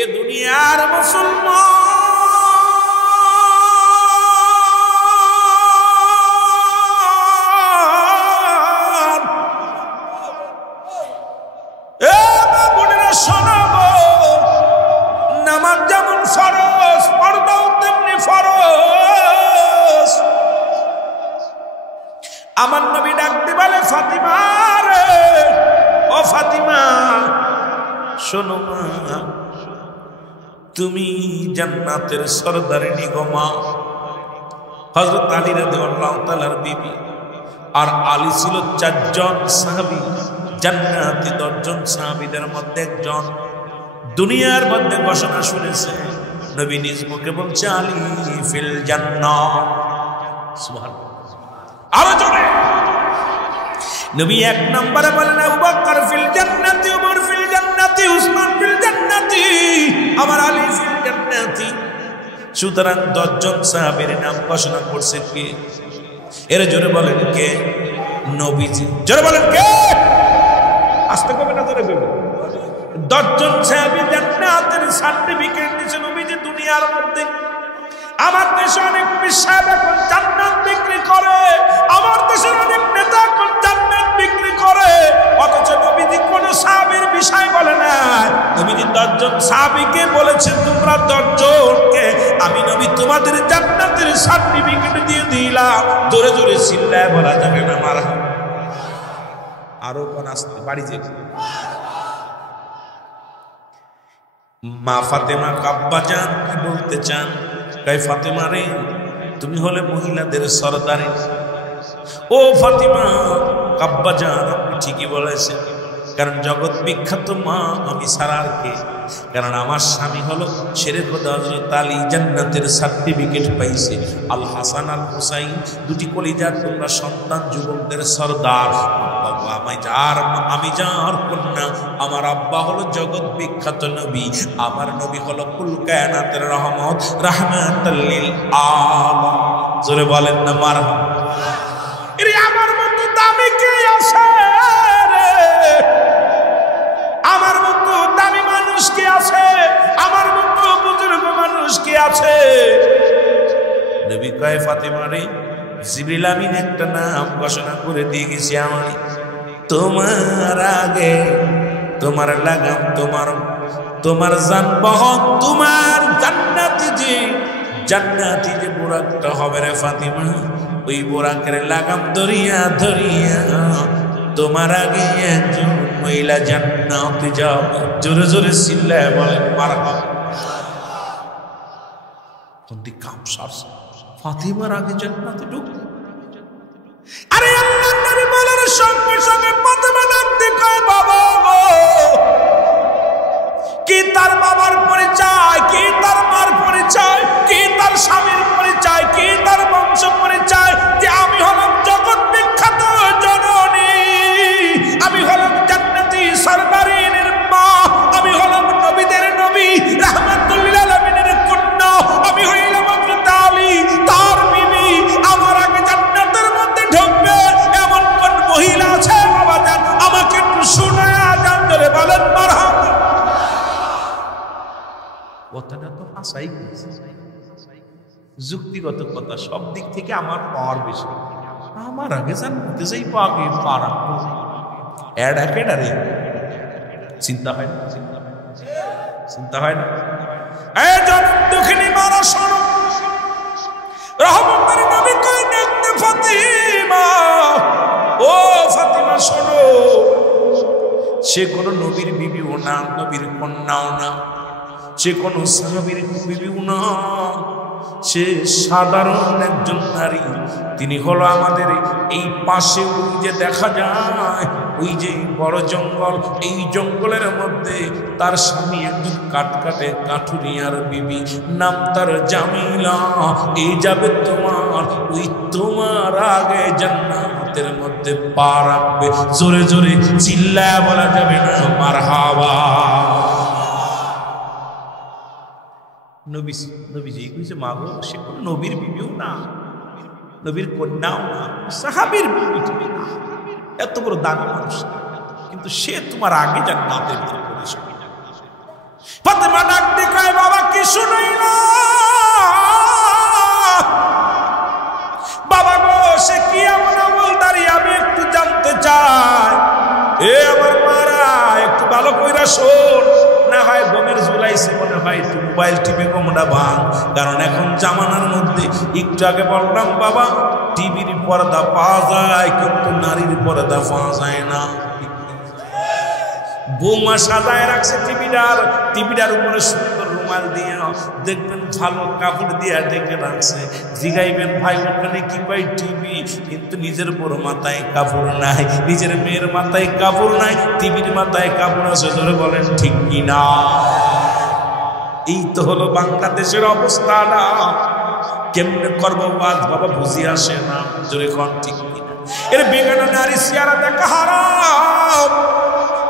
এ দুনিয়ার মুসলমান আমার নবী ডাকতে বলে ফাতিমা রে, ও ফাতিমা শোনো মা, তুমি জান্নাতের সরদারিনী গো মা। হযরত আলী রাদিয়াল্লাহু তাআলার বিবি, আর আলী ছিল 4 জন সাহাবী, জান্নাতি 10 জন সাহাবীদের মধ্যে একজন। দুনিয়ার মধ্যে ঘোষণা শুনেছে, নবী নিজ মুখে বলছে আলী ফিল জান্নাহ। সুবহানাল্লাহ। আরো জোরে নবী 1 নম্বরে বলেন আবু বকর ফিল জান্নাতি, উমর ফিল জান্নাতি, উসমান ফিল জান্নাতি, আমার আলী ফিল জান্নাতি। সুতরাং 10 জন সাহাবীর নাম ঘোষণা করছে কে? এর জোরে বলেন কে? নবীজি। জোরে বলেন কে? আস্তে কবে না জোরে বলবেন। 10 জন সাহাবী জান্নাতের সার্টিফিকেট দিয়েছে নবীজি দুনিয়ার মধ্যে। আমার দেশে অনেক সাহেব এখন জান্নাত বিক্রি করে, আমার দেশের অনেক নেতা এখন জান্নাত বিক্রি করে, অথচ নবীজি কোন সাহাবীর বিষয় বলে না। নবীজি 10 জন সাহাবীকে বলেছেন তোমরা 10 জনকে আমি নবী তোমাদের জান্নাতের সার্টিফিকেট দিয়ে দিলাম। জোরে জোরে চিল্লায় বলা যাবে না মারহাবা। আরো কোন আসতে বাড়ি যে মা ফাতেমা আব্বা জান কি বলতে চান? তাই ফাতেমা রে, তুমি হলে মহিলাদের সরদারি। ও ফাতেমা আব্বা জান আপনি ঠিকই বলেছেন, কারণ জগৎ বিখ্যাত মা আমি ছাড়া আর কে? কারণ আমার স্বামী হলো শেরে খোদা হযরত আলী, জান্নাতের সার্টিফিকেট পাইছে। আল হাসান আল হুসাইন, 2টি কলিজার তোমরা সন্তান, যুবকদের সরদার। আমি যার কন্যা, আমার আব্বা হলো জগৎ বিখ্যাত নবী, আমার নবী হলো কুল কায়নাতের রহমত, রাহমাতাল লিল আলামিন। জোরে বলেন না মারহাবা। এর আমার মতো দামি কে আছে রে? আমার মতো দামি মানুষ কে আছে? আমার মতো বুজুর্গ মানুষ কে আছে? নবী কয় ফাতেমা রে, জিবরিল আমিন একটা নাম ঘোষণা করে দিয়ে গেছে আমার, তোমার আগে তোমার লাগাম, তোমার যানবাহন, তোমার জান্নাতি যে বুরাকটা হবে রে ফাতিমা, ওই বুরাকের লাগাম ধরিয়া ধরিয়া তোমার আগে একজন মহিলা জান্নাতে যাবে। জোরে জোরে চিল্লায় বলেন মারহাবা। কোনটি কাম সারছে ফাতিমার আগে জান্নাতে ঢুকবে? আরে আল্লাহর নবী বলার সঙ্গে সঙ্গে ফাতিমা ডাকতে কয় বাবা গো, কি তার বাবার পরিচয়, কি তার মার পরিচয়, কি তার স্বামীর পরিচয়, কি তার বংশ পরিচয়, যে আমি হলাম জগৎ বিখ্যাত জননী, আমি হলাম জান্নাতি সরদারিনীর মা, আমি হলাম নবীদের নবী, রাহমাতুল লিল আলামিনের কন্যা, আমি হইলাম হযরত আলী তার বিবি। আমার আগে জান্নাতের মধ্যে ঢুকবে এমন কোন মহিলা আছে বাবা জান? আমাকে একটু শোনায়া জান, ধরে বলেন মারহাবা। কথাটা তো হাসাই, যুক্তিগত কথা, সব দিক থেকে আমার পাওয়ার বেশি। আমার আগে জান্নাতে যাই পাগে পারা এডা কেডারে চিন্তা হয় না? চিন্তা হয় না? এই জনম দুঃখিনী মারা শোনো, রহমতের নবী কই দেখতে ফাতিমা, ও ফাতিমা শোনো, সে কোন নবীর বিবিও না, নবীর কন্যাও না, সে কোন সাহাবীর বিবিও না, সে সাধারণ একজন নারী। তিনি হলো আমাদের এই পাশে ওই যে দেখা যায় ওই যে বড় জঙ্গল, এই জঙ্গলের মধ্যে তার স্বামী একজন কাটকাটে কাঠুরিয়ার বিবি, নাম তার জামিলা। এই যাবে তোমার আগে জান্নাতের মধ্যে পা রাখবে। জোরে জোরে চিল্লায়া বলা যাবে না মারহাবা। নবীজি কইছে মাগো, সে কোন নবীর বিবিও না, নবীর কন্যাও না, সাহাবীর বিবি তুমি না, এত বড় দামি মানুষ, কিন্তু সে তোমার আগে জান্নাতের ভিতরে প্রবেশ করবে। ফাতেমা ডাক পাইছে মনে হয় একটু মোবাইল টিপে কোমটা ভাঙ, কারণ এখন জামানার মধ্যে একটু আগে বললাম বাবা টিভির পর্দা পাওয়া যায় কিন্তু নারীর পর্দা পাওয়া যায় না। বৌমা সাজায় রাখছে টিভিটার উপরে সুন্দর রুমাল দিয়ে দেখবেন ভালো কাপড় দিয়ে ডেকে রাখছে, জিগাইবেন ভাই ওখানে কি পাই টিভি, কিন্তু নিজের বড় মাথায় কাপড় নাই, নিজের মেয়ের মাথায় কাপড় নাই, টিভির মাথায় কাপড় আছে। ধরে বলেন ঠিক কিনা? এই তো হলো বাংলাদেশের অবস্থা। না কেমনে করবো বাদ বাবা বুঝি আসে না। জোরে কোন ঠিক কিনা? এর বেগানা নারী চেহারা দেখা হারাম,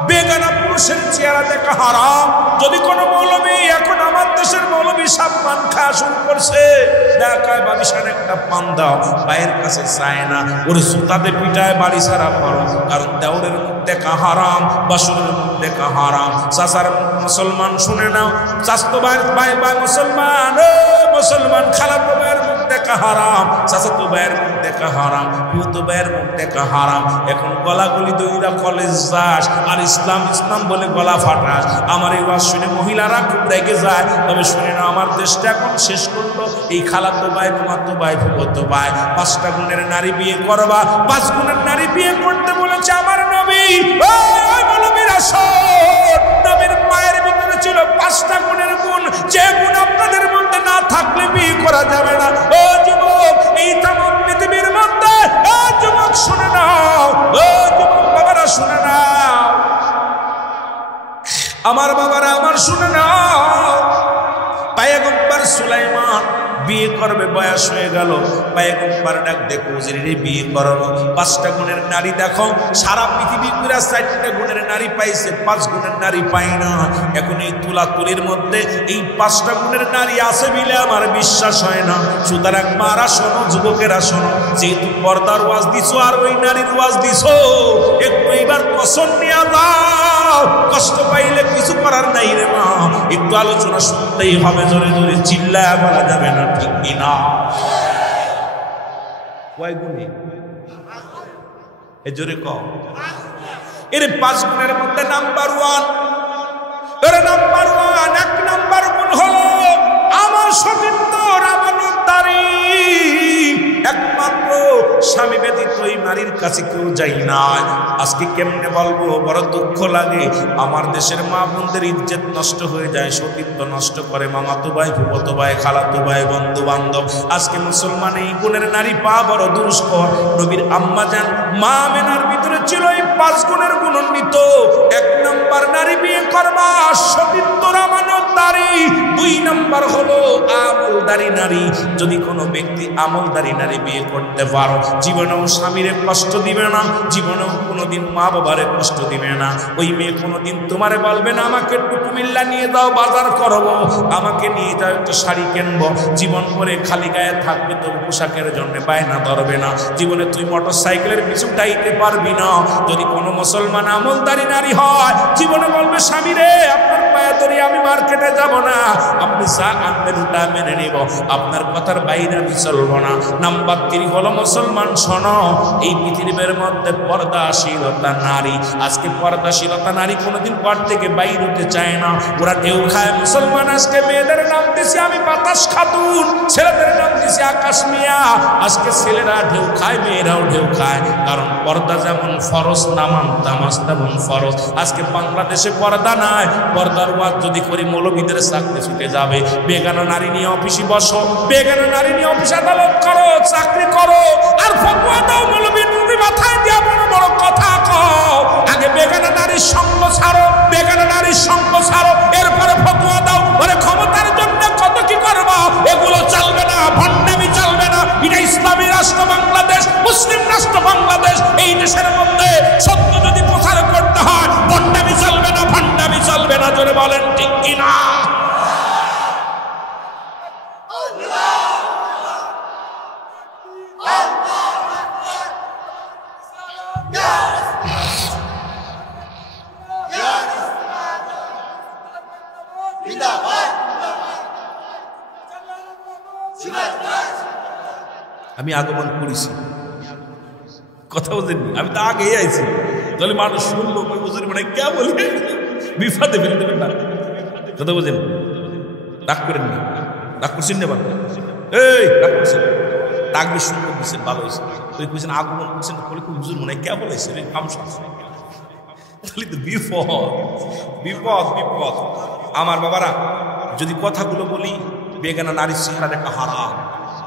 বেগানা পুরুষের চেহারা দেখা হারাম। যদি কোনো মৌলবী, এখন আমার দেশের মৌলবী সাপ পান খাওয়া শুরু করছে, দেখায় বাবিসান একটা পান দাও, পায়ের কাছে চায় না, ওর সুতাতে পিঠায় বাড়ি সারা করো, কারণ দেওরের মুখ দেখা হারাম, বাসুরের মুখ দেখা হারাম। চাচার মুসলমান শুনে নাও, চাচতো ভাই মুসলমান, ও মুসলমান, খালাতো ভাইয়ের মুখ দেখা হারাম, চাচাতো ভাইয়ের মুখ দেখা হারাম, ফুতো ভাইয়ের মুখ দেখা হারাম। এখন গলাগলি দইরা কলেজ যাস আর ইসলাম বলে গলা ফাটাস। আমার এই ওয়াজ শুনে মহিলারা খুব রেগে যায়। তবে শুনে না, আমার দেশটা এখন শেষ করলো এই খালাতো ভাই, মামাতো ভাই, ফুফাতো ভাই। 5টা গুণের নারী বিয়ে করবা, 5 গুণের নারী বিয়ে করতে বলেছে আমার নবী। ওই নবীরা শোন, নবীর পায়ের ভিতরে ছিল 5টা গুণের গুণ, যে গুণ আপনাদের মধ্যে না থাকলে বিয়ে করা যাবে না। ও যুবক, এই তামাম পৃথিবীর মধ্যে, ও যুবক শুনে নাও, ও যুবক বাবারা শুনে নাও, আমার বাবারা আমার শুনে নাও, পয়গম্বর সুলাইমান বিয়ে করবে, বয়স হয়ে গেল, পয়গম্বর ডাক দেখো রে বিয়ে করবো। 5টা গুণের নারী দেখো, সারা পৃথিবী পুরা 4টা গুণের নারী পাইছে, 5 গুণের নারী পাই না। এখন এই তুলাতুলির মধ্যে এই 5টা গুণের নারী আছে বলে আমার বিশ্বাস হয় না। সুতরাং মারা শোনো, যুবকেরা শোনো, যেহেতু পর্দার ওয়াজ দিছো আর ওই নারীর ওয়াজ দিছো, একটু এবার কসম নিয়ে যাও, কষ্ট পাইলে কিছু করার নাই রে মা, একটু আলোচনা শুনতেই হবে, জোরে জোরে চিল্লায় বলা যাবে না, ঠিক কিনা? কয় গুণে? জোরে কম। এর 5 গুণের মধ্যে নাম্বার 1, নাম্বার 1, 1 নাম্বার গুণ হলো আমার সতীত্ব, আমানতদারি। একমাত্র স্বামী ব্যতীত ওই নারীর কাছে কেউ যাই না। আজকে কেমনে বলবো, বড় দুঃখ লাগে। আমার দেশের মা বোনদের ইজ্জত নষ্ট হয়ে যায়, সতীত্ব নষ্ট করে মামাতো ভাই, ফুফাতো ভাই, খালাতো ভাই, বন্ধু বান্ধব। আজকে মুসলমান এই গুণের নারী পা বড় দুষ্কর। নবীর আম্মা জান মা মেনার ভিতরে ছিল এই 5 গুণের গুণান্বিত। 1 নাম্বার নারী বিয়ে করবা, সতীত্বর আমানতদারি। 2 নাম্বার হলো আমলদারি নারী। যদি কোনো ব্যক্তি আমলদারি নারী বিয়ে করতে পারো, জীবনেও স্বামীরে কষ্ট দিবে না, জীবনেও কোনোদিন মা বাবারে কষ্ট দিবে না। ওই মেয়ে কোনোদিন তোমারে বলবে না আমাকে একটু কুমিল্লা নিয়ে দাও, বাজার করবো, আমাকে নিয়ে যাও একটু শাড়ি কিনবো। জীবন করে খালি গায়ে থাকবে, তোর পোশাকের জন্য বায়না ধরবে না। জীবনে তুই মোটর সাইকেলের পিছু টাইতে পারবি না। যদি কোনো মুসলমান আমলদারি নারী হয়, জীবনে বলবে স্বামী রে আপনার পায়ে ধরে আমি মার্কেটে যাব না, আপনি যা আনবেন ওটা মেনে নিব, আপনার কথার বাইরে আমি চলবো না। নাম্বার 3 হলো মুসলমান শোনো, এই পৃথিবীর মধ্যে পর্দাশীলতা নারী। আজকে পর্দাশীলতা নারী কোনোদিন পর থেকে বাইর হতে চায় না, ওরা ঢেউ খায়। মুসলমান আজকে মেয়েদের নাম দিছি আমি বাতাস খাতুন, ছেলেদের নাম দিছি আকাশ মিয়া। আজকে ছেলেরা ঢেউ খায়, মেয়েরাও ঢেউ খায়, কারণ পর্দা যেমন ফরজ, নামাজ তেমন ফরজ। আজকে বাংলাদেশে পর্দা নাই। পর্দার ওয়াজ যদি করি মৌলবীদের চাকরি ছুটে যাবে। বেগানা নারী নিয়ে অফিসে বসো, বেগানা নারী নিয়ে অফিস আদালত করো, চাকরি করো, আর ফতোয়া দাও মৌলবীর টুপি মাথায় দিয়া বড় বড় কথা কও। আগে বেগানা নারীর সঙ্গ ছাড়ো, বেগানা নারীর সঙ্গ ছাড়ো, এরপরে ফতোয়া দাও। মানে ক্ষমতার জন্য কত কি করবা, এগুলো চলবে না, ভণ্ডামি চলবে না। এটা ইসলামী রাষ্ট্র বাংলাদেশ, মুসলিম রাষ্ট্র বাংলাদেশ। এই দেশের মধ্যে সত্য যদি প্রচার করতে হয়, ভণ্ডামি চলবে না, ভণ্ডামি চলবে না। জোরে বলেন ঠিক কিনা? আমি আগমন করেছি, কথা বলেননি, আমি তো আগেই আইছি। তাহলে মানুষ শুনলো হুজুর মানে কে বলে বিপদে ফেলে দেবেন না। কথা বুঝেন? রাগ করেন না, রাগ করছেন না? এই রাগ করছেন, ডাকবে সুন্দর দিচ্ছেন, ভালো হয়েছে। তুই কইছেন আগমন করছেন, বলে হুজুর মনে কে বলেছে রে কামসা, তাহলে তো বিপদ বিপদ বিপদ। আমার বাবারা, যদি কথাগুলো বলি, বেগানা নারীর চেহারা দেখা হারাম।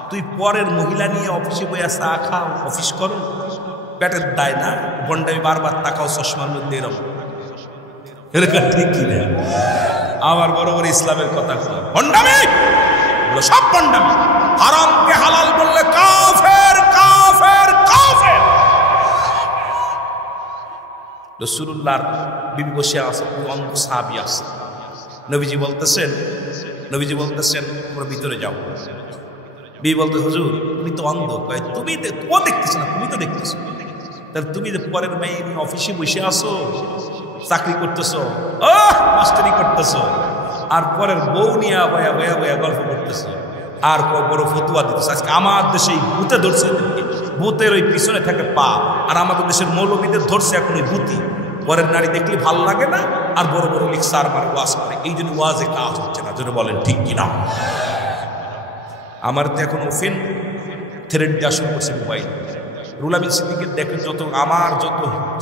তুই পরের মহিলা নিয়ে অফিসে বইয়া চা খাও, অফিস করো, পেটের দায় না, বন্ডামি বারবার তাকাও চশমার মধ্যে এরকম, এরকম ঠিক কি না? আমার বড় বড় ইসলামের কথা বন্ডামি, সব বন্ডামি। হারামকে হালাল বললে কাফের কাফের কাফের। রাসূলুল্লাহর বিবি বসে আছে, অন্ধ সাহাবী আছে। নবীজি বলতেছেন তোমরা ভিতরে যাও। বিবি বলতে, হুজুর উনি তো অন্ধ। কয় তুমি ও দেখতেছো না, তুমি তো দেখতেছো। তাহলে তুমি যে পরের মেয়ে অফিসে বসে আসো, চাকরি করতেছো, মাস্টারি করতেছো, আর পরের বউ নিয়ে বয়া বয়া বয়া গল্প করতেছো, আর বড় ফতুয়া দিতেছে। আজকে আমার দেশে ভূতে ধরছে, ভূতের ওই পিছনে থাকে পা, আর আমাদের দেশের মৌলবীদের ধরছে এখন ওই ভূতি। পরের নারী দেখলে ভাল লাগে না, আর বড় বড় লিকসার মানে ওয়াজ করে। এই জন্য ওয়াজে কাজ হচ্ছে না, যেটা বলেন ঠিক কিনা? আমার তো এখন ওফেন থ্রেড দেওয়া শুরু করছে মোবাইল। রুলাবিন সিদ্দিকের দেখেন আমার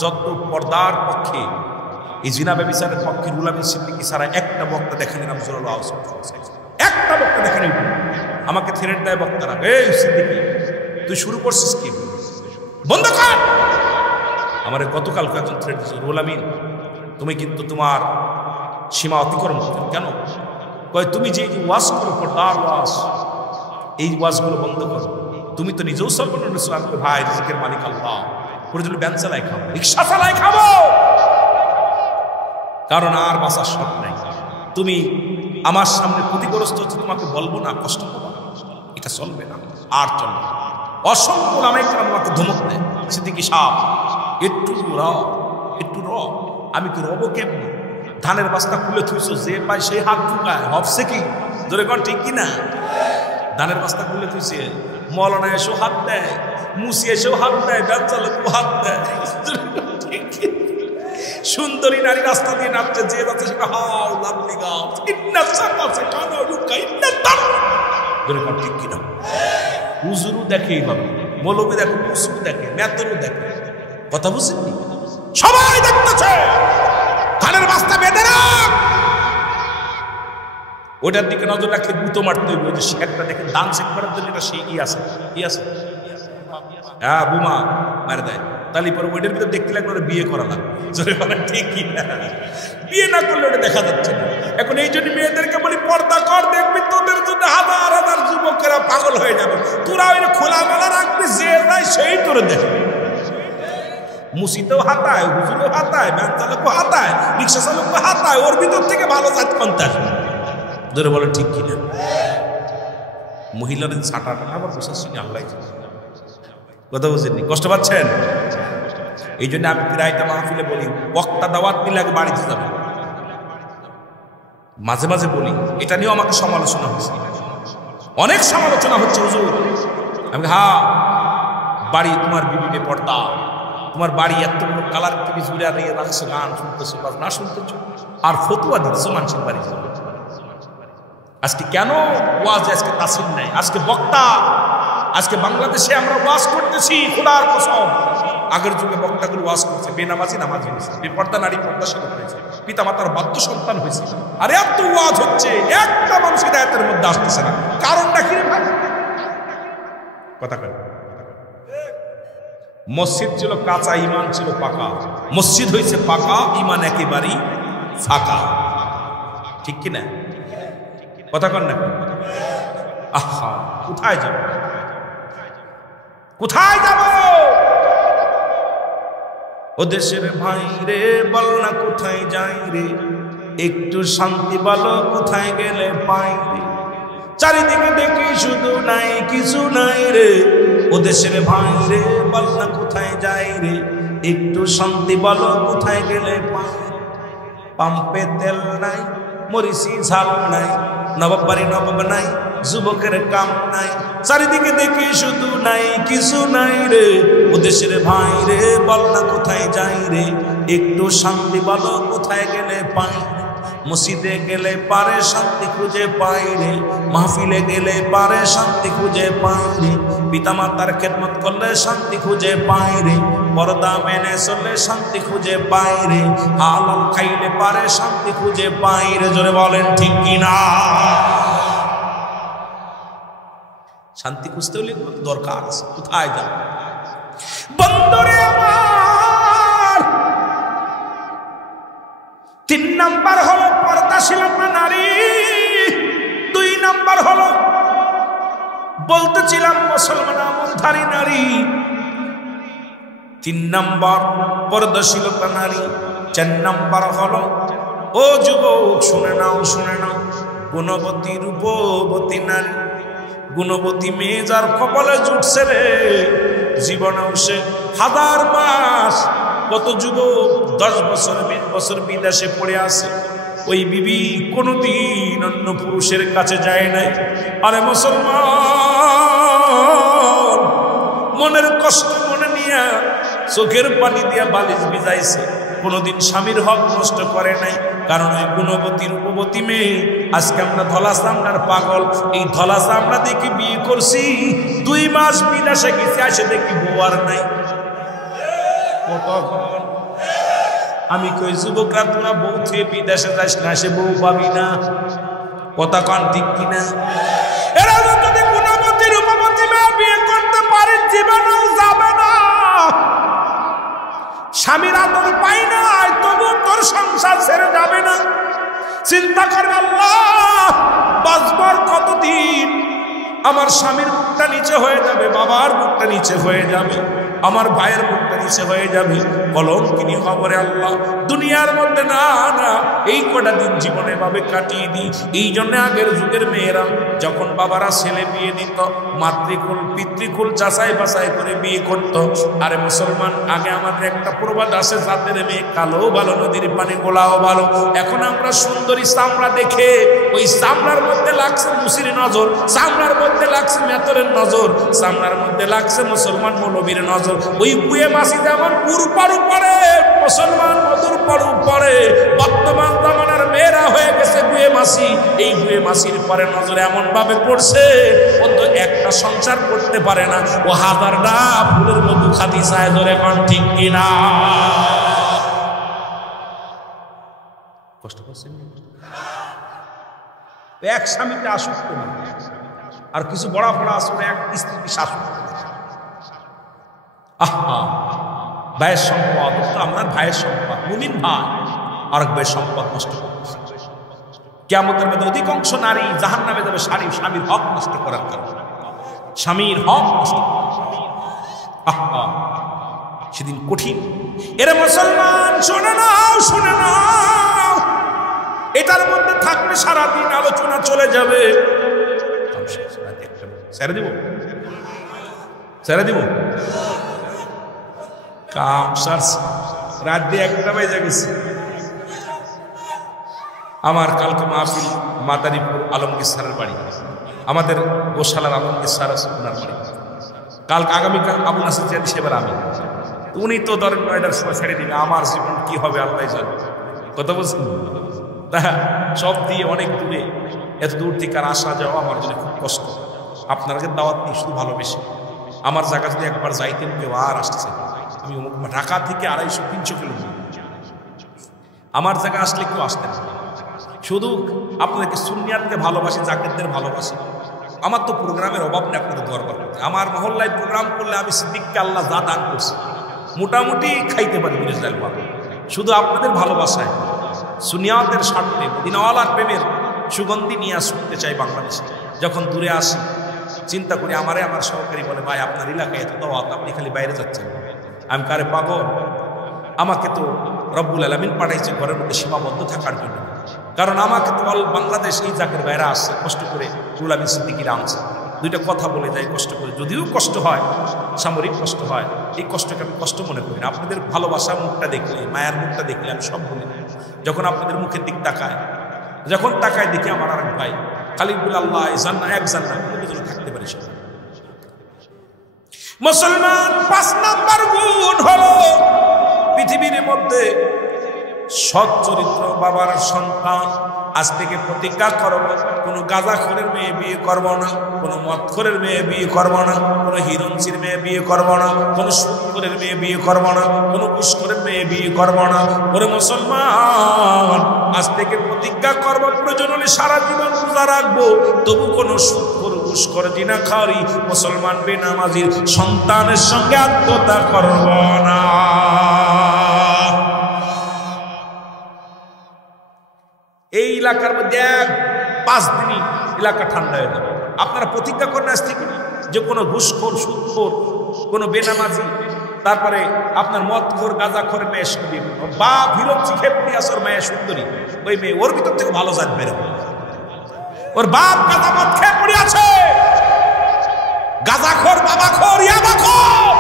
যত পর্দার পক্ষে, এই জিনা ব্যভিচারের পক্ষে রুলাবিন সিদ্দিকি ছাড়া একটা বক্তা দেখেন না। একটা বক্তা দেখেন, আমাকে থ্রেড দেয় বক্তারা, এই সিদ্দিকি তুই শুরু করছিস কি, বন্ধ কর। আমার গতকাল একজন থ্রেড দিয়েছে, রুলামিন তুমি কিন্তু তোমার সীমা অতিক্রম করো। কেন? কয় তুমি যে ওয়াজ করো, পর্দার ওয়াজ, এই ওয়াজগুলো বন্ধ করো। তুমি তো নিজেও সর্বনিম্ন ভাই, রিজিকের মালিক আল্লাহ, প্রয়োজনে ব্যান চালাই খাবো, রিক্সা চালাই খাবো, কারণ আর বাঁচার শখ নাই। তুমি আমার সামনে ক্ষতিগ্রস্ত হচ্ছে, তোমাকে বলবো না, কষ্ট পাবো, এটা চলবে না, আর চলবে না। অসংখ্য নামাইকরাম আমাকে ধমক দেয়, সিদ্দিকী সাহেব একটু র, আমি কি রব কেমনি? ধানের বস্তা খুলে থুইছো, যে পায় সেই হাত ঢুকায়, হবসে কি? ধরে কর ঠিক কিনা? ধানের বস্তা খুলে থুইছে, মৌলানা এসেও হাত দেয়, মুসি এসেও হাত দেয়, ব্যবসালেও হাত দেয়। সুন্দরী নারী রাস্তা দিয়ে নাচছে, যে যাচ্ছে সেটা হাও লাভলি গাও, ঠিক কিনা? হুজুরও দেখে এইভাবে, মৌলবী দেখে, মুসিও দেখে, মেতরও দেখে, কথা বুঝছেন? সবাই দেখতেছে, ধানের বস্তা বেঁধে রাখ, ওটার দিকে নজর রাখলে গুঁতো মারতে হইবে। যে শেখটা দেখেন দান শেখ করার জন্য, এটা সে কি আছে, হ্যাঁ বোমা মারে দেয়। তাহলে পরে ওইটার ভিতরে দেখতে লাগলে বিয়ে করা লাগবে, ঠিক কি না? বিয়ে না করলে ওটা দেখা যাচ্ছে না। এখন এই জন্য মেয়েদেরকে বলি পর্দা কর, দেখবি তোদের জন্য হাজার হাজার যুবকেরা পাগল হয়ে যাবে। তোরা ওই খোলামেলা রাখবি, যে যায় সেই তোরে দেখবে। মুসিতেও হাতায়, হুজুরও হাতায়, ব্যান চালকও হাতায়, রিক্সা চালকও হাতায়, ওর ভিতর থেকে ভালো জাত কোনটা আসবে? ধরে বলেন ঠিক কিনা? মহিলাদের ছাটাটা আবার বসাচ্ছি আল্লাহ, কথা বুঝেননি? কষ্ট পাচ্ছেন? এই জন্য আমি প্রায়টা মাহফিলে বলি, বক্তা দাওয়াত দিলে আগে বাড়িতে যাবে। মাঝে মাঝে বলি, এটা নিয়েও আমাকে সমালোচনা হচ্ছে, অনেক সমালোচনা হচ্ছে হুজুর। আমি হ্যাঁ, বাড়ি তোমার বিবিনে পর্দা, তোমার বাড়ি এত বড় কালার টিভি জুড়ে দিয়ে রাখছো, গান শুনতেছো বা না শুনতেছো, আর ফতুয়া দিচ্ছ মানুষের বাড়ি যাবে। আজকে কেন ওয়াজ, আজকে তাসির নাই, আজকে বক্তা, আজকে বাংলাদেশে আমরা ওয়াজ করতেছি খোদার কসম। আগের যুগে বক্তাগুলো ওয়াজ করছে, বেনামাজি নামাজি হয়েছে, বেপর্দা নারী পর্দাশীল হয়েছে, পিতা মাতার বাধ্য সন্তান হয়েছে, আর এত ওয়াজ হচ্ছে, একটা মানুষ হিদায়াতের মধ্যে আসতেছে না। কারণটা কি ভাই? কথা কয়, মসজিদ ছিল কাঁচা, ইমান ছিল পাকা। মসজিদ হয়েছে পাকা, ইমান একেবারেই ফাঁকা, ঠিক কিনা? কথা কন না? আহা, কোথায় যাব, কোথায় যাব? ও দেশের ভাই রে, বল না কোথায় যাই রে, একটু শান্তি বলো কোথায় গেলে পাই রে। চারিদিকে দেখি শুধু নাই কিছু নাই রে, ও দেশের ভাই রে, বল না কোথায় যাই রে, একটু শান্তি বলো কোথায় গেলে পাই। পাম্পে তেল নাই, মরিচি ঝাল নাই, নবাব বাড়ি নবাব নাই, যুবকের কাম নাই, চারিদিকে দেখি শুধু নাই কিছু নাই রে, ও দেশের ভাই রে, বল না কোথায় যাই রে, একটু শান্তি বলো কোথায় গেলে পাই। মসজিদে গেলে পারে শান্তি খুঁজে পাই রে, মাহফিলে গেলে পারে শান্তি খুঁজে পাই রে, পিতামাতার খেদমত করলে শান্তি খুঁজে পাই রে, পর্দা মেনে চললে শান্তি খুঁজে পাই রে, হালাল খাইলে পারে শান্তি খুঁজে পাই রে। জোরে বলেন ঠিক কিনা? শান্তি খুঁজতে হলে দরকার আছে, কোথায় যাও বন্ধুরে আমার? 3 নাম্বার হলো পর্দাশীলতা নারী, 2 নাম্বার হলো বলতেছিলাম মুসলমান আমলধারী নারী, 3 নাম্বার পর্দাশীলতা নারী, 4 নাম্বার হলো ও যুবক শুনে নাও শুনে নাও, গুণবতী রূপবতী নারী। গুণবতী মেয়ে যার কপালে জুটছে রে, জীবনেও সে 1000 মাস, কত যুবক 10 বছর 20 বছর বিদেশে পড়ে আছে, ওই বিবি কোনদিন অন্য পুরুষের কাছে যায় নাই। আরে মুসলমান, মনের কষ্ট মনে নিয়ে চোখের পানি দিয়া বালিশ ভিজাইছে, কোনদিন স্বামীর হক নষ্ট করে নাই। কারণ ওই গুণবতী রূপবতী মেয়ে, আজকে আমরা ধলা চামড়ার পাগল, এই ধলা চামড়া দেখি বিয়ে করছি, 2 মাস বিদেশে গেছি, আসে দেখি বউ আর নাই। আমি কই যুবকরা তোরা বউ থেকে বিদেশে যাস না, সে বউ পাবি না, কথা কন ঠিক কিনা? এরা যদি গুণবতী রূপবতী মেয়ে বিয়ে করতে পারে, জীবনেও যাবে না, স্বামীর আদর পাই নাই, তবু তোর সংসার ছেড়ে যাবে না। চিন্তা করবে আল্লাহ, বাঁচবার কতদিন, আমার স্বামীর মুখটা নিচে হয়ে যাবে, বাবার মুখটা নিচে হয়ে যাবে, আমার ভাইয়ের মুখটা নিচে হয়ে যাবে, কলঙ্কিনী খবরে আল্লাহ দুনিয়ার মধ্যে না না এই কটা দিন জীবনে ভাবে কাটিয়ে দিই। এই জন্য আগের যুগের মেয়েরা যখন বাবারা ছেলে বিয়ে দিত, মাতৃকুল পিতৃকুল যাচাই বাছাই করে বিয়ে করত। আরে মুসলমান, আগে আমাদের একটা প্রবাদ আছে, জাতের মেয়ে কালো ভালো, নদীর পানি গোলাও ভালো। এখন আমরা সুন্দরী চামড়া দেখে ওই চামড়ার মধ্যে লাগছে মুসির নজর, চামড়ার মধ্যে লাগছে মেতরের নজর, চামড়ার মধ্যে লাগছে মুসলমান মৌলবীর নজর। ওই বুয়ে মাসি যেমন পুর পাড়ু পড়ে, মুসলমান মধুর পাড়ু পড়ে, বর্তমান জামানার মেয়েরা হয়ে গেছে বুয়ে মাসি। এই বুয়ে মাসির পরে নজর এমন ভাবে পড়ছে, ও তো একটা সংসার করতে পারে না, ও 1000টা ফুলের মধু খাতি চায়। ধরে এখন ঠিক কিনা? কষ্ট করছে এক স্বামীতে আসক্ত না, আর কিছু বড় বড় আসলে এক স্ত্রীকে শাসন। আহা, ভাইয়ের সম্পদ তো আমার ভাইয়ের সম্পদ, মুমিন ভাই আর ভাইয়ের সম্পদ নষ্ট করতেছে। কিয়ামতের মধ্যে অধিকাংশ নারী জাহান্নামে যাবে স্বামীর হক নষ্ট করার কারণে, স্বামীর হক নষ্ট। আহা, সেদিন কঠিন। এরা মুসলমান শুনে নাও শুনে নাও, এটার মধ্যে থাকলে সারাদিন আলোচনা চলে যাবে। ছেড়ে দিব ছেড়ে দিব কাম সারছে, রাত দিয়ে 1টা বেজে গেছে। আমার কালকে মাহফিল মাদারীপুর আলমগীর স্যারের বাড়ি, আমাদের গোশালার আলমগীর স্যার আছে ওনার বাড়ি। কালকে আগামীকাল আবু নাসির জানি সেবার আমি, উনি তো ধরেন 9টার সময় ছেড়ে দিবে, আমার জীবন কি হবে আল্লাহ জানে। কথা বলছেন, তা সব দিয়ে অনেক দূরে, এত দূর থেকে আর আসা যাওয়া আমার জন্য খুব কষ্ট। আপনাকে দাওয়াত নিয়ে শুধু ভালোবেসে আমার জায়গা যদি একবার যাইতেন, কেউ আর আসতেছে। আমি ঢাকা থেকে 250-300 কিলোমিটার, আমার জায়গা আসলে কেউ আসতেন না। শুধু আপনাদেরকে সুন্নিয়াতকে ভালোবাসি, জাকেরদের ভালোবাসি। আমার তো প্রোগ্রামের অভাব নেই আপনাদের দরবার করতে। আমার মহল্লায় প্রোগ্রাম করলে আমি সিদ্দিককে আল্লাহ যা দান করছি মোটামুটি খাইতে পারি বিদেশ ডাল পাবো। শুধু আপনাদের ভালোবাসায়, সুনিয়াতের স্বার্থে, দিনওয়ালার প্রেমের সুগন্ধি নিয়ে শুনতে চাই বাংলাদেশে। যখন দূরে আসি চিন্তা করি, আমার সহকারী বলে, ভাই আপনার এলাকায় এত দাওয়াত, আপনি খালি বাইরে যাচ্ছেন। আমি কারে পাগল, আমাকে তো রব্বুল আলামিন পাঠাইছে ঘরের মধ্যে সীমাবদ্ধ থাকার জন্য। কারণ আমাকে তো অল বাংলাদেশ এই জাকের বাইরে আসছে, কষ্ট করে রুলামি সিদ্দিকিরা আনছে। 2টা কথা বলে যাই কষ্ট করে, যদিও কষ্ট হয়, সামরিক কষ্ট হয়, এই কষ্টকে আমি কষ্ট মনে করি না। আপনাদের ভালোবাসার মুখটা দেখলে, মায়ার মুখটা দেখলে আমি সব বলি। যখন আপনাদের মুখের দিক তাকায়, যখন তাকায় দেখি আমার আরেক ভাই খালিদুল আল্লাহ জান্নাত এক জান্নাত থাকতে পারি। মুসলমান 5 নাম্বার গুণ হলো পৃথিবীর মধ্যে সৎ চরিত্র বাবার সন্তান, আজ থেকে প্রতিজ্ঞা করব কোনো গাঁজাখোরের মেয়ে বিয়ে করব না, কোনো মদখোরের মেয়ে বিয়ে করব না, কোনো হিরোইনের মেয়ে বিয়ে করব না, কোনো সুদখোরের মেয়ে বিয়ে করব না, কোনো ঘুষখোরের মেয়ে বিয়ে করব না। ওরে মুসলমান, আজ থেকে প্রতিজ্ঞা করব প্রয়োজন হলে সারা জীবন রোজা রাখবো, তবু কোনো সুদখোর ঘুষখোর জিনাখারি মুসলমান বেনামাজির সন্তানের সঙ্গে আত্মহত্যা করব না। এই এলাকার মধ্যে 5 দিনই এলাকা ঠান্ডা হয়ে যাবে। আপনারা প্রতিজ্ঞা করেন আজ থেকে যে কোনো ঘুষখোর সুদখোর কোনো বেনামাজি, তারপরে আপনার মদখোর গাঁজাখোর মেয়ের সঙ্গে বাপ হিরোচি খেপড়ি আসর মেয়ে সুন্দরী, ওই মেয়ে ওর ভিতর থেকে ভালো জাত বের হবে। ওর বাপ গাঁজা মদ খেপড়ি আছে, গাঁজাখোর বাবাখোর ইয়াবাখোর,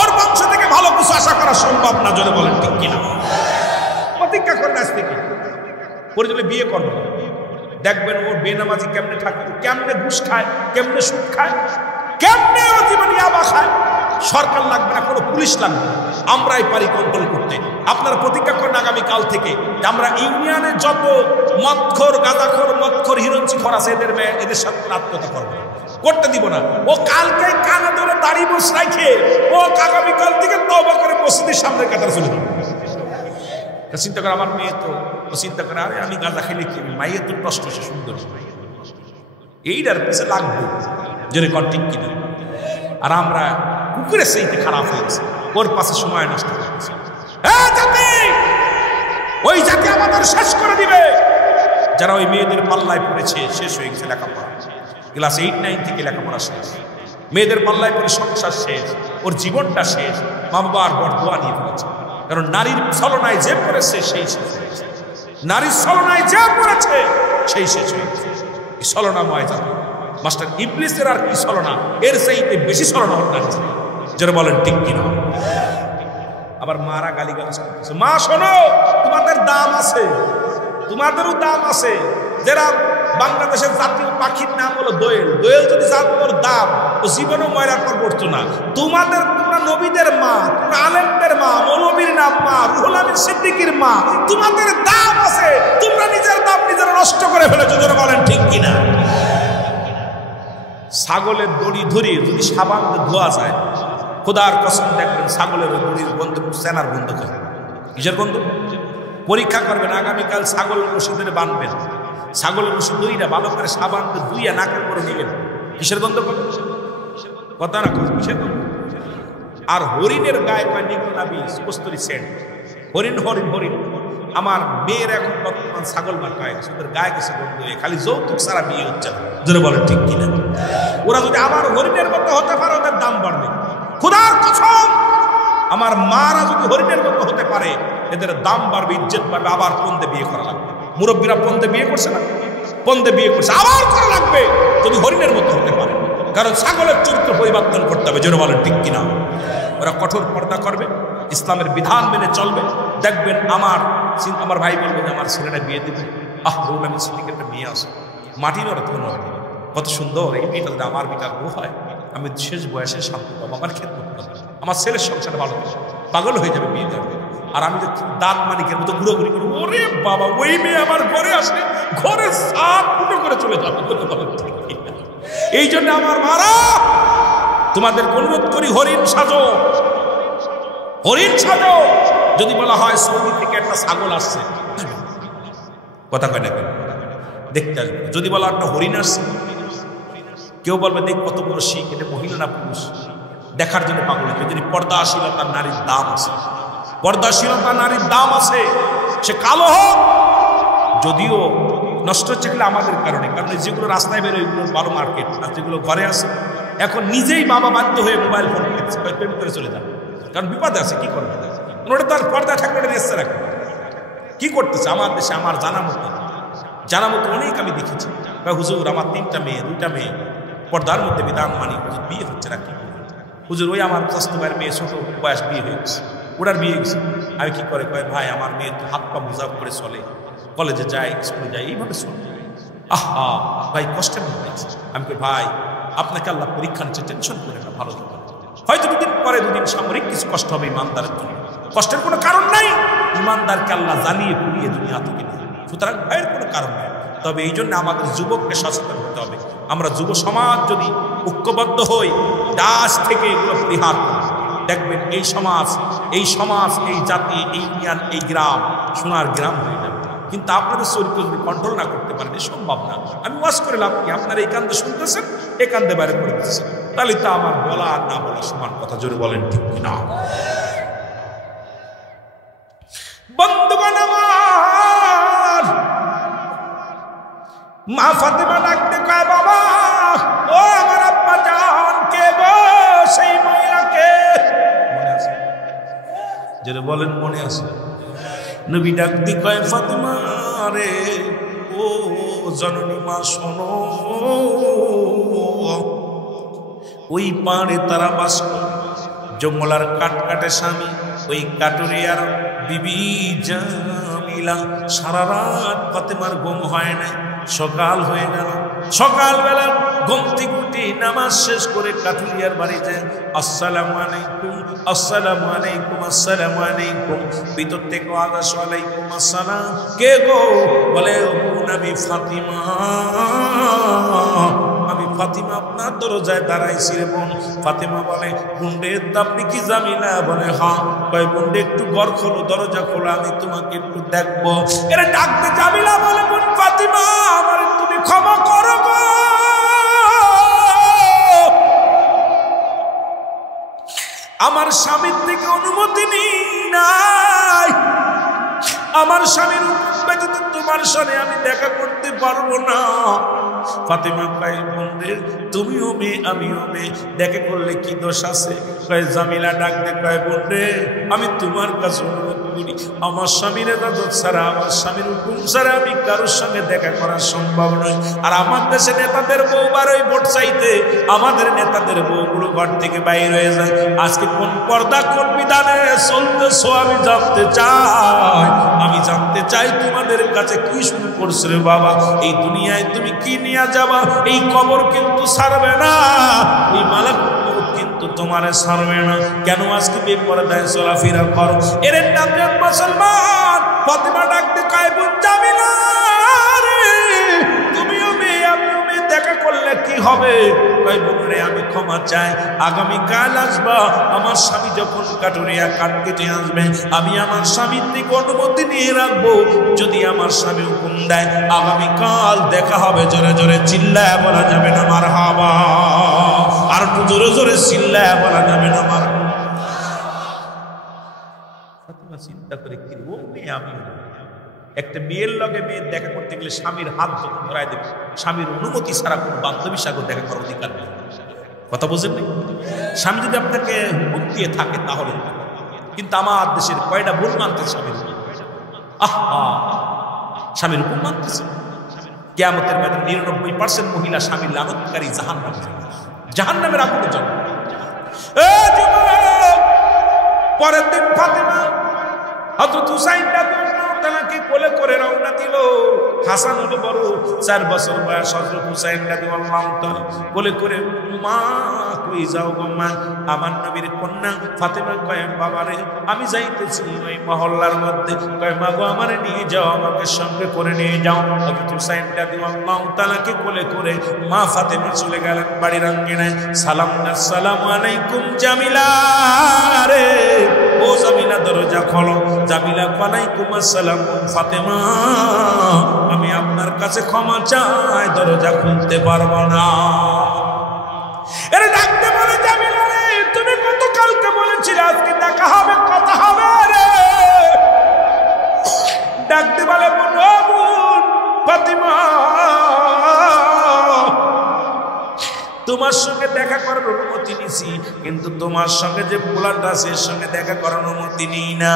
ওর বংশ থেকে ভালো কিছু আশা করা সম্ভব না। জোরে বলেন ঠিক কিনা? প্রতিজ্ঞা করেন আজ থেকে পরিচয় বিয়ে করবে, দেখবেন ওর বেনামাজি কেমনে থাকে, কেমনে ঘুষ খায়, কেমনে সুদ খায়, কেমনে ও জীবন ইয়াবা খায়। সরকার লাগবে না, কোনো পুলিশ লাগবে না, আমরাই পারি কন্ট্রোল করতে। আপনারা প্রতিজ্ঞা করেন আগামীকাল থেকে আমরা ইউনিয়নে যত মদখোর গাঁজাখোর মদখোর হিরোইনখোর আছে এদের সাথে আত্মহত্যা করবে, করতে দিব না। ও কালকে কানে ধরে দাড়ি বস রাখে ও আগামীকাল থেকে তওবা করে মসজিদের সামনে কাতারে চলে যাবে। চিন্তা করে আমার মেয়ে তো চিন্তা করে আরে আমি গাঁজা খেলে কি মাইয়ে তো নষ্ট সে সুন্দর, এইটার পিছিয়ে লাগবে যদি ঠিক কিনা। আর আমরা কুকুরের সেইতে খারাপ হয়ে গেছে, ওর পাশে সময় নষ্ট হয়ে গেছে। ওই জাতি আমাদের শেষ করে দিবে যারা ওই মেয়েদের পাল্লায় পড়েছে, শেষ হয়ে গেছে লেখাপড়া। ক্লাস 8-9 থেকে লেখাপড়া শেষ, মেয়েদের পাল্লায় পড়ে সংসার শেষ, ওর জীবনটা শেষ। মা বাবার বরদোয়া নিয়ে ফেলেছে, কারণ নারীর ছলনায় যে পড়েছে সেই শেষ হয়েছে, নারীর ছলনায় যে পড়েছে সেই শেষ হয়েছে। এই ছলনাময় যাবে মাস্টার ইবলিসের আর কি ছলনা, এর চাইতে বেশি ছলনা হতে পারে। যারা বলেন ঠিক কিনা? আবার মারা গালিগালাজ করতেছে। মা শোনো, তোমাদের দাম আছে, তোমাদেরও দাম আছে। যারা বাংলাদেশের জাতীয় পাখির নাম হলো দোয়েল, দোয়েল যদি জানতোর দাম ও জীবনও ময়লার পর পড়তো না। তোমরা নবীদের মা, তোমরা আলেমদের মা, মৌলবীর নাম মা, রুহুল আমিন সিদ্দিকীর মা, তোমাদের দাম আছে। তোমরা নিজের দাম নিজেরা নষ্ট করে ফেলেছো। যারা বলেন ঠিক কিনা? ছাগলের দড়ি ধরে যদি সাবান ধোয়া যায়, খোদার কসম দেখবেন ছাগলের দড়ির গন্ধ সেনার গন্ধ করে। কিসের গন্ধ? পরীক্ষা করবেন আগামীকাল, ছাগল রশিদের বাঁধবেন, ছাগলের রশি দইটা ভালো করে সাবান ধুইয়া নাকের করে নেবেন, কিসের গন্ধ করে? কথা না কিসের গন্ধ? আর হরিণের গায়ে কয় নিকোনাবি কস্তুরি সেন্ট, হরিণ হরিণ হরিণ। আমার মেয়ের এখন বর্তমান ছাগল মার গায়ে গেছে, ওদের গায়ে গেছে গন্ধ, খালি যৌতুক সারা বিয়ে হচ্ছে না। যারা বলেন ঠিক কিনা? ওরা যদি আবার হরিণের মতো হতে পারে ওদের দাম বাড়বে। খোদার কসম, আমার মারা যদি হরিণের মতো হতে পারে এদের দাম বাড়বে, ইজ্জত বাড়বে। আবার পন্দে বিয়ে করা লাগবে। মুরব্বীরা পন্দে বিয়ে করছে না, পন্দে বিয়ে করছে, আবার করা লাগবে যদি হরিণের মতো হতে পারে। কারণ ছাগলের চরিত্র পরিবর্তন করতে হবে। যারা বলেন ঠিক কিনা? ওরা কঠোর পর্দা করবে, ইসলামের বিধান মেনে চলবে। দেখবেন আমার ভাই বলবেন আমার ছেলেটা বিয়ে দেবে, রুহুল আমিন সিদ্দিকের একটা মেয়ে আছে, মাটির ওরা তো নয়, কত সুন্দর, এই মেয়েটা যদি আমার বিটার বউ হয় আমি শেষ বয়সে শান্তি পাবো, আমার খেদমত পাবো, আমার ছেলের সংসারে ভালো পাগল হয়ে যাবে বিয়ে দেওয়া। আর আমি যে দাঁত মানিকের মতো ঘুরোঘুরি করি, ওরে বাবা ওই মেয়ে আমার ঘরে আসে, ঘরে সাপ ফুটো করে চলে যাবে। এই জন্য আমার মারা তোমাদের অনুরোধ করি, হরিণ সাজো, হরিণ সাজো। যদি বলা হয় সৌদি থেকে একটা ছাগল আসছে, কথা কয় না কেন, দেখতে আসবে। যদি বলা একটা হরিণ আসছে, কেউ বলবে দেখ কত বড় শিখ, এটা মহিলা না পুরুষ, দেখার জন্য পাগল। যদি পর্দাশীলতার নারীর দাম আছে, পর্দাশীলতা নারীর দাম আছে। সে কালো হোক, যদিও নষ্ট হচ্ছে আমাদের কারণে, কারণ যেগুলো রাস্তায় বেরোয় ওইগুলো ভালো মার্কেট, আর যেগুলো ঘরে আছে এখন নিজেই বাবা বাধ্য হয়ে মোবাইল ফোন প্রেম করে চলে যাবে, কারণ বিপদে আছে। কি করবে? ওটা তার পর্দা থাকলে রেস্তে রাখবে। কি করতেছে আমার দেশে? আমার জানা মতো অনেক আমি দেখেছি, হুজুর আমার 3টা মেয়ে 2টা মেয়ে পর্দার মধ্যে বিধান মানি, হুজুর বিয়ে হচ্ছে না। কি হুজুর? ওই আমার স্বাস্থ্যবায়ের মেয়ে ছোট বয়স বিয়ে হয়ে গেছে, ওটার বিয়ে গেছে। আমি কি করে? কয় ভাই আমার মেয়ে তো হাত পা মোজা করে চলে, কলেজে যায়, স্কুলে যায়, এইভাবে চলে। আহা ভাই কষ্টের মধ্যে আছে। আমি কই ভাই আপনাকে আল্লাহ পরীক্ষা নিচ্ছে, টেনশন করে না, ভালো হবে। হয়তো 2 দিন পরে 2 দিন সামরিক কিছু কষ্ট হবে ইমানদারের জন্য, কষ্টের কোনো কারণ নাই। ইমানদারকে আল্লাহ জানিয়ে পুড়িয়ে দুনিয়া থেকে নেয়, সুতরাং ভয়ের কোনো কারণ নেই। তবে এই জন্য আমাদের যুবককে সচেতন হতে হবে। আমরা যুব সমাজ যদি ঐক্যবদ্ধ হই, দাস থেকে এগুলো পরিহার করি, দেখবেন এই সমাজ, এই জাতি, এই ইউনিয়ন, এই গ্রাম সোনার গ্রাম হয়ে যাবে। কিন্তু আপনাদের চরিত্র যদি কন্ট্রোল না করতে পারেন, সম্ভব না। আমি ওয়াজ করে লাভ কি? আপনারা এই কান্দে শুনতেছেন, এ কান্দে বাইরে করে দিচ্ছেন, তাহলে তো আমার বলা আর না বলা সমান কথা। জোরে বলেন ঠিক কিনা? বন্ধুগণ আমার, মা ফাতেমা ডাকতে কয়, বাবা ও আমার আব্বা জান, কে গো সেই মহিলাকে? মনে আছে? জোরে বলেন মনে আছে? নবী ডাকতে কয়, ফাতেমা রে, ও জননী মা শোনো, ওই পাড়ে তারা বাস করে, জঙ্গলার কাট কাটে স্বামী, ওই কাটুরিয়ার বিবি জামিলা। সারা রাত ফাতেমার ঘুম হয় না। সকাল হয়ে গেল, সকালবেলা ঘুম থেকে উঠে নামাজ শেষ করে কাঠুরিয়ার বাড়ি যায়। আসসালামু আলাইকুম, আসসালামু আলাইকুম, আসসালামু আলাইকুম। ভিতর থেকে আওয়াজ, ওয়ালাইকুম আসসালাম। কে গো? বলে আমি ফাতিমা, আমি ফাতিমা আপনার দরজায় দাঁড়াইছি রে বোন। ফাতিমা বলে, বুন্ডে আপনি কি জামিলা? বলে হ্যাঁ। কয় বুন্ডে একটু ঘর খোলো, দরজা খোলো, আমি তোমাকে একটু দেখবো। এরা ডাকতে জামিলা বলে, বোন ফাতিমা আমার তুমি ক্ষমা করো গো, আমার স্বামীর থেকে অনুমতি নেই নাই, আমার স্বামীর ব্যতীত তোমার সাথে আমি দেখা করতে পারবো না। ফাতেমা কয়, বন্ধে তুমিও মেয়ে আমিও মেয়ে, দেখা করলে কি দোষ আছে? কয় জামিলা ডাকতে কয়, বন্ধে আমি তোমার কাছে অনুরোধ করি, আমার স্বামীর এজাজত ছাড়া, আমার স্বামীর হুকুম ছাড়া আমি কারোর সঙ্গে দেখা করা সম্ভব নয়। আর আমার দেশে নেতাদের বউ বারোই ভোট চাইতে, আমাদের নেতাদের বউগুলো ঘর থেকে বাইর হয়ে যায়। আজকে কোন পর্দা কোন বিধানে চলতেছো আমি জানতে চাই। আমি জানতে চাই তোমাদের কাছে কি শুরু করছে রে বাবা? এই দুনিয়ায় তুমি কি নিয়ে যাবা? এই কবর কিন্তু ছাড়বে না, এই মালাকুল মউত কিন্তু তোমারে ছাড়বে না। কেন আজকে বেপরদায় চলাফেরা করো? এর নাম মুসলমান। ফাতেমা ডাকতে কয়, বোন জামিলা রে, তুমিও মেয়ে আমিও মেয়ে, দেখা করলে কি হবে? কয় বোন রে, আমি ক্ষমা চাই, আগামী কাল আসবা, আমার স্বামী যখন কাটুরিয়া কাঠ কেটে আসবে, আমি আমার স্বামীর থেকে অনুমতি নিয়ে রাখবো। যদি আমার স্বামী হুকুম দেয় আগামী কাল দেখা হবে। জোরে জোরে চিল্লায় বলা যাবে না মারহাবা? আর একটু জোরে জোরে চিল্লায় বলা যাবে না মারহাবা? ফাতেমা চিন্তা করে, কি ও মেয়ে আমি, একটা মেয়ের লগে মেয়ের দেখা করতে গেলে স্বামীর হাত ধরায় দেবে, স্বামীর অনুমতি ছাড়া কোনো বান্ধবীর সাথে দেখা করার অধিকার নেই। কথা বুঝেন নাই? স্বামী যদি আপনাকে হুকুম দিয়ে থাকে তাহলে, কিন্তু আমার দেশের কয়টা ভুল মানতেছে স্বামীর হুকুম? আহা, স্বামীর হুকুম মানতেছে। কিয়ামতের ময়দানে 99% মহিলা স্বামীর লানতকারী, জাহান্নামে যাবে, জাহান্নামের আগুনে যাবে। পরের দিন ফাতেমা হযরত হুসাইন রাদিয়াল্লাহু তাআলাকে কোলে করে রওনা দিল। হাসান হলো বড়, 4 বছর বয়স। হযরত হুসাইন রাদিয়াল্লাহু তাআলা কোলে করে, মা কই যাও গো মা? আমার নবীর কন্যা ফাতেমা কয়, বাবারে আমি যাইতেছি ওই মহল্লার মধ্যে। কয় মা গো আমারে নিয়ে যাও, আমাকে সঙ্গে করে নিয়ে যাও। হযরত হুসাইন রাদিয়াল্লাহু তাআলাকে কোলে করে মা ফাতেমা চলে গেলেন বাড়ির আঙ্গিনায়। সালাম, আসসালামু আলাইকুম জামিলা রে, ও জামিলা দরজা খোলো। জামিলা, ওয়ালাইকুম আসসালাম ফাতেমা, আমি আপনার কাছে ক্ষমা চাই, দরজা খুলতে পারবো না। এরা ডাকতে বলে, জামিলা রে, তুমি গতকালকে বলেছিলে আজকে দেখা হবে, কথা হবে রে। ডাকতে বলে, বোন ফাতেমা, তোমার সঙ্গে দেখা করার অনুমতি নিছি, কিন্তু তোমার সঙ্গে যে পোলাটা আছে এর সঙ্গে দেখা করার অনুমতি নিই না।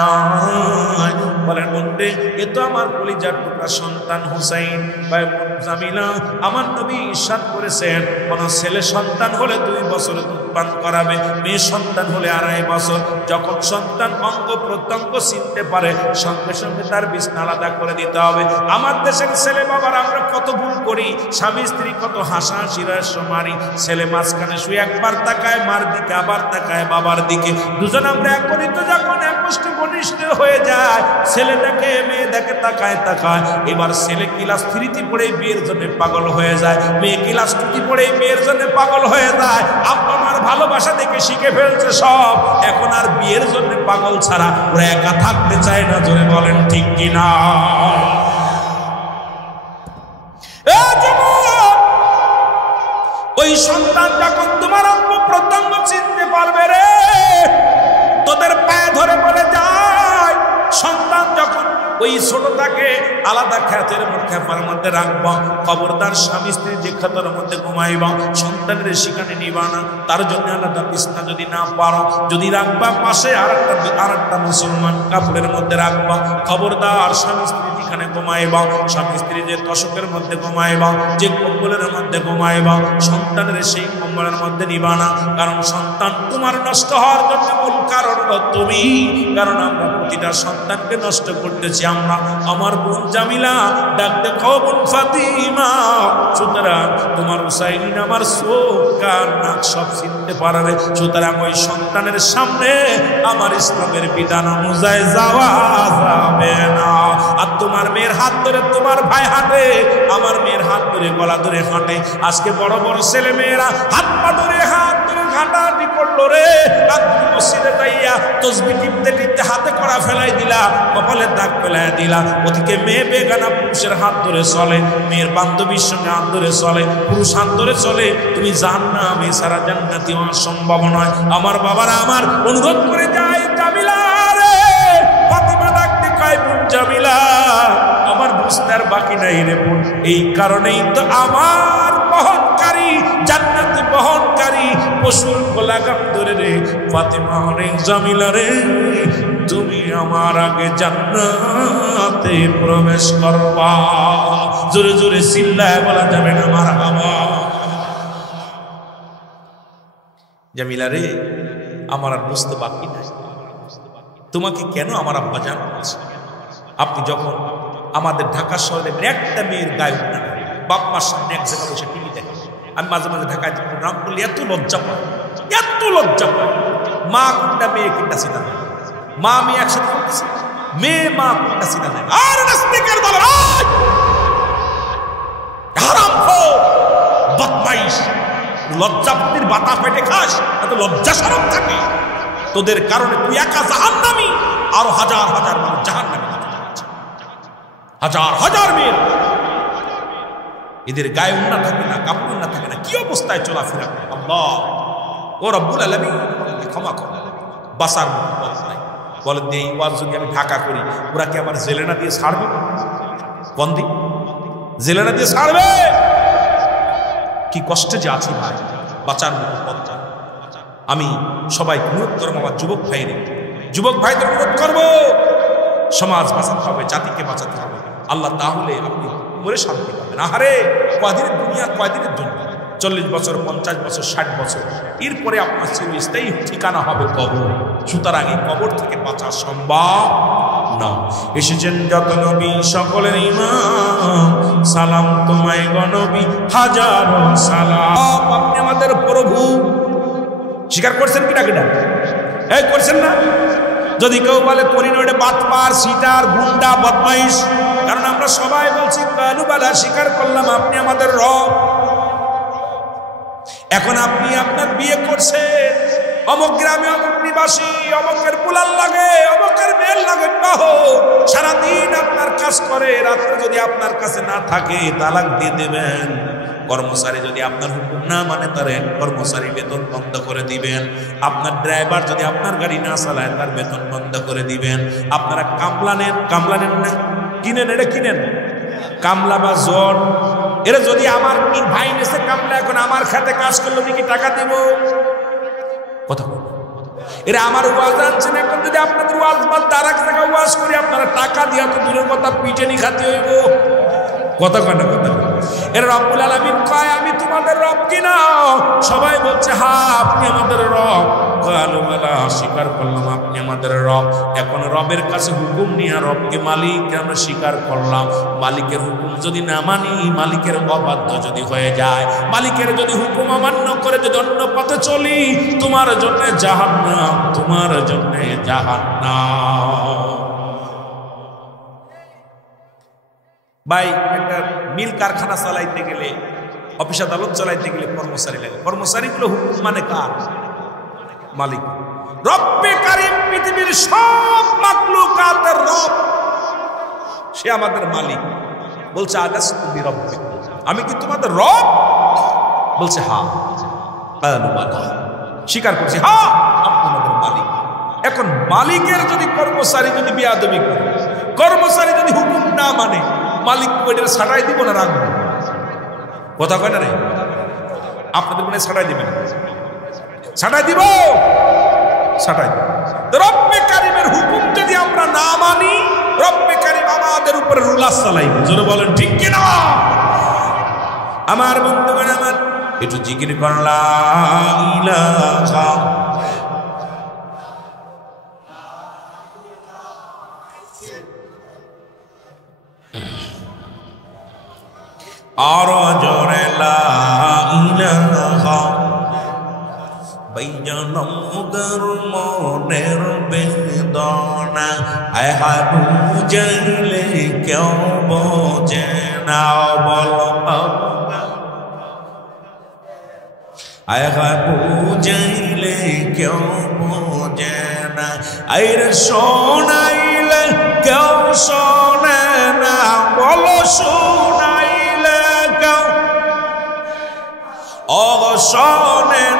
বলেন বন্ধে, এ তো আমার কলিজার টুকরা সন্তান হুসাইন। ভাই জামিলা, আমার নবী ইরশাদ করেছেন, কোন ছেলে সন্তান হলে 2 বছর দুধ পান করাবে, মেয়ে সন্তান হলে 2.5 বছর। যখন সন্তান অঙ্গ প্রত্যঙ্গ চিনতে পারে, সঙ্গে সঙ্গে তার বিছানা আলাদা করে দিতে হবে। আমার দেশের ছেলে বাবার আমরা কত ভুল করি, স্বামী স্ত্রী কত হাসাহাসি রহস্য মারি, ছেলে মাঝখানে শুয়ে একবার তাকায় মার দিকে, আবার তাকায় বাবার দিকে। দুজন আমরা একত্রিত যখন একষ্ট ঘনিষ্ঠ হয়ে যায়, ছেলে দেখে মেয়ে দেখে, তাকায়। এবার ছেলে ক্লাস 3 পড়ে বিয়ের জন্য পাগল হয়ে যায়, মেয়ে ক্লাস 2 পড়ে বিয়ের জন্য পাগল হয়ে যায়। আব্বা মার ভালোবাসা দেখে শিখে ফেলছে সব, এখন আর বিয়ের জন্য পাগল ছাড়া ওরা একা থাকতে চায় না। জোরে বলেন ঠিক কিনা? ওই সন্তান যখন তোমার অঙ্গ প্রত্যঙ্গ চিনতে পারবে রে, তোদের পায়ে ধরে বলে যায়। সন্তান যখন ওই ছোটটাকে আলাদা খেপার মধ্যে রাখবা, খবরদার স্বামী স্ত্রী যে খাতার মধ্যে ঘুমাইবা, সন্তানের সেখানে নিবা না। তার জন্য আলাদা বিছনা যদি না পারো, যদি রাখবা পাশে আর একটা মুসলমান কাপড়ের মধ্যে রাখবা। খবরদার স্বামী স্ত্রী যেখানে ঘুমাইবা, স্বামী স্ত্রী যে তোষকের মধ্যে ঘুমাইবা, যে কম্বলের মধ্যে ঘুমাইবা, সন্তানের সেই কম্বলের মধ্যে নিবা না। কারণ সন্তান তোমার নষ্ট হওয়ার জন্য মূল কারণ তুমি। কারণ আমরা প্রতিটা সন্তানকে নষ্ট করতেছি আমরা। আমার বোন জামিলা ডাক দেখো বোন ফাতিমা, সুতরাং তোমার হুসাইন আমার চোখ কান নাক সব চিনতে পারবে। সুতরাং ওই সন্তানের সামনে আমার ইসলামের বিধান অনুযায়ী যাওয়া যাবে না। আর তোমার মেয়ের হাত ধরে তোমার ভাই হাঁটে, আমার মেয়ের হাত ধরে গলা ধরে হাঁটে। আজকে বড় বড় ছেলে মেয়েরা হাত পা ধরে হাঁটাহাঁটি করলো রে। মসজিদে যাইয়া তসবিহ টিপতে টিপতে হাতে কড়া ফেলাই দিলা, কপালে দাগ ফেলাই দিলা। ওদিকে মেয়ে বেগানা পুরুষের হাত ধরে চলে, মেয়ের বান্ধবীর সঙ্গে হাত ধরে চলে, পুরুষ হাত ধরে চলে। তুমি জাহান্নামে সারা জান্নাতি হওয়া সম্ভব নয়। আমার বাবারা আমার অনুরোধ করে যায়, জামিলা রে, ফাতিমা ডাকতে কয় বোন জামিলা, আমার বুঝতে আর বাকি নাই রে বোন। এই কারণেই তো আমার বহনকারী জান্নাতি বহনকারী পশুর গোলাগাম ধরে রে ফাতিমা রে, জামিলা রে, তুমি আমার আগে জান্নাতে প্রবেশ করবা। জোরে জোরে চিল্লায় বলা যাবে না মারহাবা। জামিলা রে, আমার আর বুঝতে বাকি নাই, তোমাকে কেন আমার আব্বা জান বলছে। আপনি যখন আমাদের ঢাকা শহরে একটা মেয়ের গায়ে উঠলেন, বাপ মার সামনে এক জায়গায় বসে টিভি দেখে, আমি মাঝে মাঝে ঢাকায় প্রোগ্রাম করলে এত লজ্জা পাই, এত লজ্জা পাই। মা কোনটা মেয়ে কোনটা চিনা নেয়, মা মেয়ে একসাথে করতেছে, মেয়ে মা কোনটা চিনা নেয়। আর নাস্তিকের দল হারামখোর বদমাইশ, লজ্জাপতির বাতা পেটে খাস, এত লজ্জা শরম থাকে তোদের কারণে। তুই একা জাহান্নামী, আরো হাজার হাজার মানুষ জাহান্নামী, হাজার হাজার মেয়ে এদের গায়ে উন্না থাকে না, কাপড় উন্না থাকে না, কি অবস্থায় চলাফেরা করে। আল্লাহ ও রব্বুল আলামিন ক্ষমা করে, বাসার মতো নাই। বলেন এই ওয়াজ যদি আমি ঢাকা করি, ওরা কি আমার জেলে না দিয়ে ছাড়বে? বন্দি জেলে না দিয়ে ছাড়বে? কি কষ্টে যে আছি ভাই, বাঁচার মতো পথ। আমি সবাই অনুরোধ করবো, আমার যুবক ভাইদের অনুরোধ করবো, সমাজ বাঁচাতে হবে, জাতিকে বাঁচাতে হবে। আল্লাহ তাহলে আপনি মরে শান্তি পাবেন। আহারে কয়দিনের দুনিয়া, কয়দিনের জন্য? 40 বছর, 50 বছর, 60 বছর, এরপরে আপনার চিরস্থায়ী ঠিকানা হবে কবর। সুতরাং এই কবর থেকে বাঁচা সম্ভব না। এসেছেন যত নবী সকলের ইমাম, সালাম তোমায় গো নবী হাজারো সালাম। আপনি আমাদের প্রভু, স্বীকার করছেন কিনা? কিনা এই করছেন না? যদি কেউ বলে করি না, ওটা বাটপার, সিটার, গুন্ডা, বদমাইশ। কারণ আমরা সবাই বলছি কালুবালা, স্বীকার করলাম আপনি আমাদের রব। এখন আপনি আপনার বিয়ে করছেন, অমুক গ্রামে অমুক নিবাসী, অমুকের পুলাল লাগে, অমুকের মেয়ের লাগে, সারাদিন আপনার কাজ করে, রাত্রে যদি আপনার কাছে না থাকে তালাক দিয়ে দেবেন। কর্মচারী যদি আপনার হুকুম না মানে তার কর্মচারী বেতন বন্ধ করে দিবেন। আপনার ড্রাইভার যদি আপনার গাড়ি না চালায় তার বেতন বন্ধ করে দিবেন। আপনারা কামলা নেন না, কিনেন, এটা কিনেন, কামলা বা জন, এরা যদি আমার ভাই নেছে কামলা, এখন আমার খাতে কাজ করলে কি টাকা দিব? কথা এরা আমার ওয়াজ আনছেন, এখন যদি আপনাদের ওয়াজ বাদ আর এক জায়গায় ওয়াজ করি, আপনারা টাকা দিয়া তো দূরের কথা পিটেনি খাতে হইব। কথা কয় না? কথা এরা রব্বুল আলামিন কয় আমি তোমাদের রব কিনা? সবাই বলছে হ্যাঁ আপনি আমাদের রব। কালু বালা, স্বীকার করলাম আপনি আমাদের রব। এখন রবের কাছে হুকুম নিয়ে রবকে মালিক আমরা স্বীকার করলাম। মালিকের হুকুম যদি না মানি, মালিকের অবাধ্য যদি হয়ে যায়, মালিকের যদি হুকুম অমান্য করে যদি অন্য পথে চলি, তোমার জন্য জাহান্নাম, তোমার জন্য জাহান্নাম। ভাই, একটা মিল কারখানা চালাইতে গেলে, অফিস আদালত চালাইতে গেলে কর্মচারী লাগে। কর্মচারীগুলো হুকুম মানে কার? মালিক। রব্বে কারীম পৃথিবীর সব মাখলুকাতের রব, সে আমাদের মালিক। বলছে আলাস্তু বিরাব্বিকুম, আমি কি তোমাদের রব? বলছে হ্যাঁ। কালু বালা, স্বীকার করছি হ্যাঁ আপনি আমাদের মালিক। এখন মালিকের যদি কর্মচারী যদি বেয়াদবি করে, কর্মচারী যদি হুকুম না মানে, মালিক ওইটার ছাড়াই দিব না রাখবো? কথা কয় না রে? আপনাদের মনে ছাড়াই দিবেন? ছাড়াই দিব, ছাড়াই দিব। রব্বে কারীমের হুকুম যদি আমরা না মানি, রব্বে কারীম আমাদের উপরে রুলার চালাইবে। জোরে বলেন ঠিক কিনা? আমার বন্ধুগণ, আমার একটু জিকির করলাম ইলাহা আর জোরে লা ইলাহা। বাইজানম মুগর মনের বেদনা, আয় হাবু জানলে কেউ বোঝে না। বল আয় হাবু জানলে কেউ বোঝে না, আইর শোনাইলে কেউ শোনে না। বলো শোনাইলে কেউ শোনেন